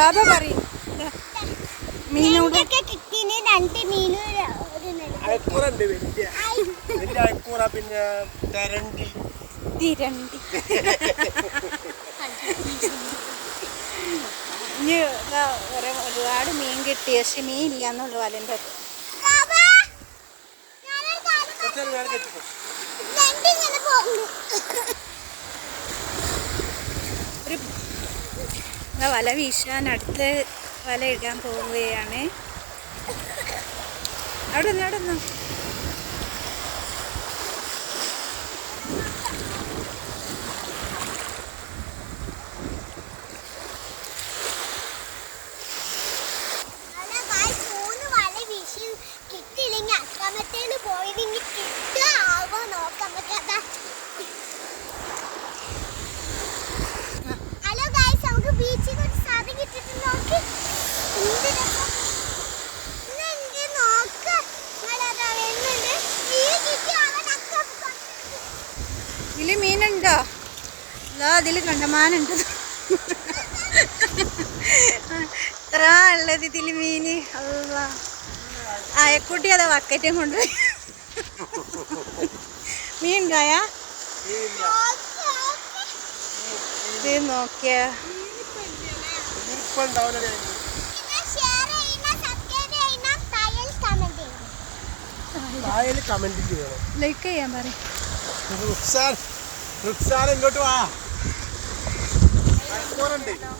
ബാബ പറയും മീനോട് പിന്നെ തിരണ്ടി ഇനി ഒരുപാട് മീൻ കിട്ടി. പക്ഷെ മീൻ ഇല്ല എന്നുള്ള വലൻ്റെ ഒരു വല വീശാൻ അടുത്ത് വല ഇടാൻ പോവുകയാണ്. അവിടെ നിന്ന് ഇതില് മീനുണ്ടോ? അതിൽ കണ്ടമാനുണ്ട്. ഇത്ര ഉള്ളത് ഇതില് മീന്. അയക്കുട്ടി അതാ വക്കറ്റും കൊണ്ടുപോയി. മീൻ ഉണ്ടായ ഇത് നോക്കിയ ലൈക്ക് ചെയ്യാൻ പറയും. ഇങ്ങോട്ട് വാ. അയക്കൂറുണ്ടല്ലോ.